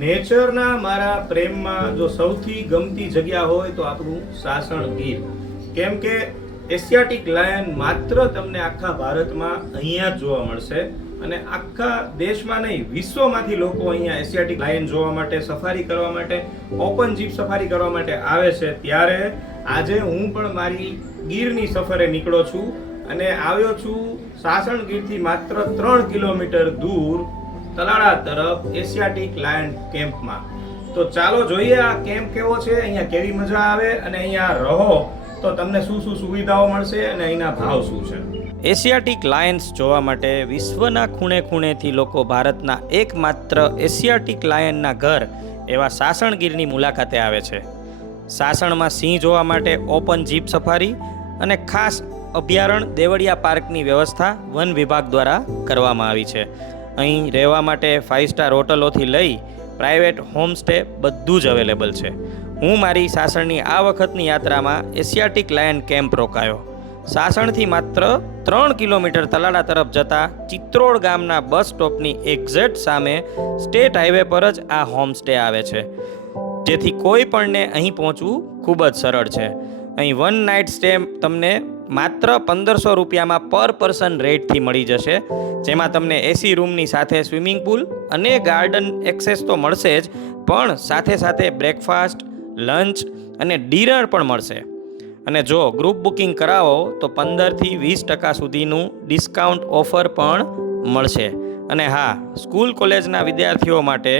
નેચરના મારા પ્રેમમાં જો સૌથી ગમતી જગ્યા હોય તો આપણું સાસણ ગીર. કેમ કે એશિયાટિક લાયન માત્ર તમને આખા ભારતમાં અહીંયા જ જોવા મળશે અને આખા દેશમાં નહીં, વિશ્વમાંથી લોકો અહીંયા એશિયાટિક લાયન જોવા માટે, સફારી કરવા માટે, ઓપન જીપ સફારી કરવા માટે આવે છે. ત્યારે આજે હું પણ મારી ગીરની સફરે નીકળો છું અને આવ્યો છું સાસણ ગીરથી માત્ર 3 કિલોમીટર દૂર તલાળા તરફ એશિયાટિક લાયન કેમ્પમાં. તો ચાલો જોઈએ આ કેમ્પ કેવો છે, અહીંયા કેવી મજા આવે અને અહીંયા રહો તો તમને શું શું સુવિધાઓ મળશે અને અહીંના ભાવ શું છે. એશિયાટિક લાયન્સ જોવા માટે વિશ્વના ખૂણે ખૂણેથી લોકો ભારતના એકમાત્ર એશિયાટિક લાયનના ઘર એવા સાસણ ગીરની મુલાકાતે આવે છે. સાસણમાં સિંહ જોવા માટે ઓપન જીપ સફારી અને ખાસ અભયારણ્ય દેવળિયા પાર્કની વ્યવસ્થા વન વિભાગ દ્વારા કરવામાં આવી છે. અહીં રહેવા માટે 5 સ્ટાર હોટલોથી લઈ પ્રાઇવેટ હોમસ્ટે બધું જ અવેલેબલ છે. હું મારી સાસણની આ વખતની યાત્રામાં એશિયાટિક લાયન કેમ્પ રોકાયો. સાસણથી માત્ર 3 કિલોમીટર તલાળા તરફ જતા ચિત્રોડ ગામના બસ સ્ટોપની એક્ઝેક્ટ સામે સ્ટેટ હાઈવે પર જ આ હોમસ્ટે આવે છે, જેથી કોઈ પણને અહીં પહોંચવું ખૂબ જ સરળ છે. અહીં 1 નાઇટ સ્ટે તમને માત્ર 1500 રૂપિયામાં પર પર્સન રેટથી મળી જશે, જેમાં તમને એસી રૂમની સાથે સ્વિમિંગ પુલ અને ગાર્ડન એક્સેસ તો મળશે જ, પણ સાથે સાથે બ્રેકફાસ્ટ, લંચ અને ડિનર પણ મળશે. અને જો ગ્રુપ બુકિંગ કરાવો તો 15થી 20% સુધીનું ડિસ્કાઉન્ટ ઓફર પણ મળશે. અને હા, સ્કૂલ કોલેજના વિદ્યાર્થીઓ માટે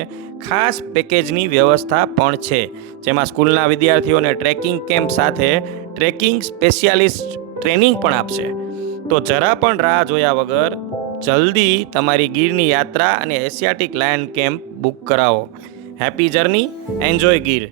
ખાસ પેકેજની વ્યવસ્થા પણ છે, જેમાં સ્કૂલના વિદ્યાર્થીઓને ટ્રેકિંગ કેમ્પ સાથે ટ્રેકિંગ સ્પેશિયાલિસ્ટ ટ્રેનિંગ પણ આપશે. તો જરા પણ રાહ જોયા વગર જલ્દી તમારી ગીરની યાત્રા અને એશિયાટિક લાયન કેમ્પ બુક કરાવો. Happy journey, enjoy Gir.